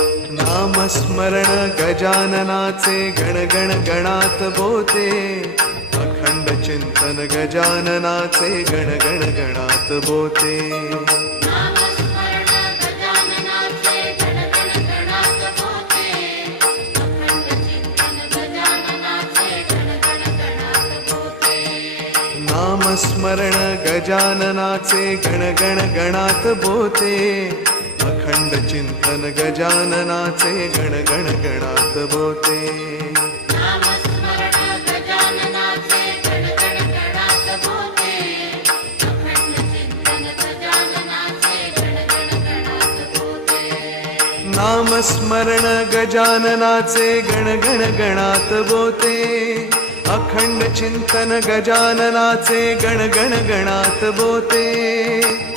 नामस्मरण गजाननाचे गण गण गणात बोते, अखंड चिंतन गजाननाचे गण गण गणात बोते. नामस्मरण गजाननाचे गण गण गणात बोते, अखंड चिंतन गजाननाचे गण गण गणात बोते. नामस्मरण गजाननाचे गण गण गणात बोते, अखंड चिंतन गजाननाचे गण गण गणात बोते. नामस्मरण गजाननाचे गण गण गणात बोते, अखंड चिंतन गजाननाचे गण गण गणात बोते.